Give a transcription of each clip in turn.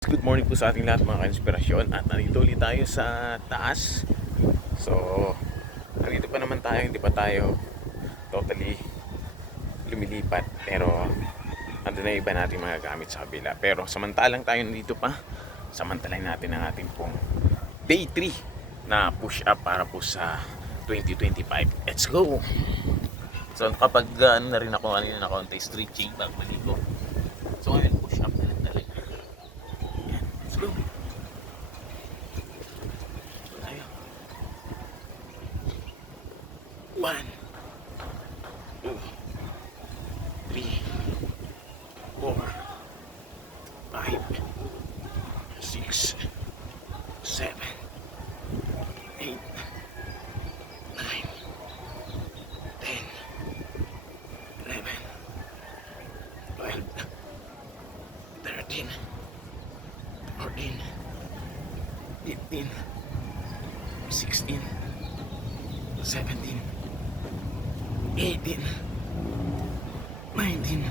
Good morning po sa ating lahat mga ka-inspirasyon. At nandito ulit tayo sa taas. So, nandito pa naman tayo. Hindi pa tayo totally lumilipat. Pero, andun na iba natin mga gamit sa kabila. Pero, samantalang tayo nandito pa, samantalahin natin ang ating pong day 3 na push up para po sa 2025. Let's go! So, kapag na rin ako kanina na konti stretching bago maligo. So, ngayon push up na lang talaga. Let's go. Tayo. 1, 2, 3, 4, 5, 6, 7, 8, 9, 10, 11, 12, 13, 14, 15, 16, 17, 18, 19,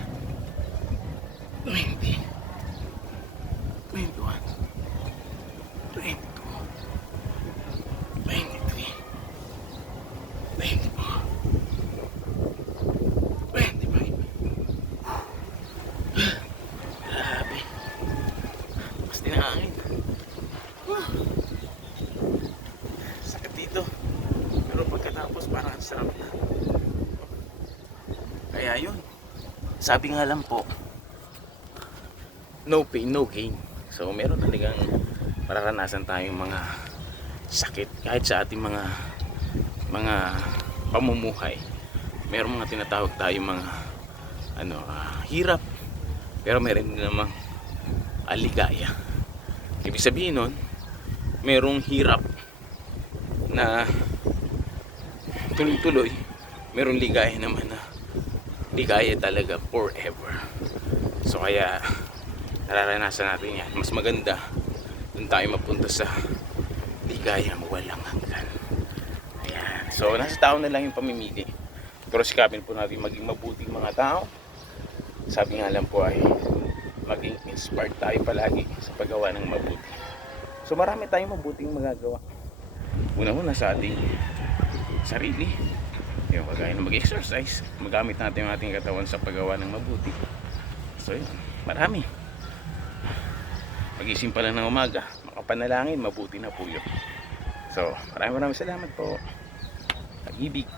20, 21, 22, 23, 24, 25. Grabe. Mas tinangin. Sakit dito. Pero pagkatapos parang ang sarap na. Kaya yun. Sabi nga lang po, no pain, no gain. So meron talagang mararanasan tayong mga sakit kahit sa ating mga pamumuhay. Meron mga tinatawag tayong mga hirap, pero meron din namang aligaya. Ibig sabihin nun, merong hirap na tuloy-tuloy, merong ligaya naman na ligaya talaga forever. So kaya nararanasan natin yan. Mas maganda dun tayo mapunta sa ligayang walang hanggan. Ayan. So nasa tao na lang yung pamimili, pero sikapin po natin maging mabuting mga tao. Sabi nga lang po ay maging inspired tayo palagi sa paggawa ng mabuti. So marami tayong mabuting magagawa. Una-una sa ating sarili, yung kagaya na mag-exercise, magamit natin yung ating katawan sa paggawa ng mabuti. So yun, marami. Magising pa lang ng umaga, makapanalangin, mabuti na po yun. So maraming salamat po. Pag-ibig.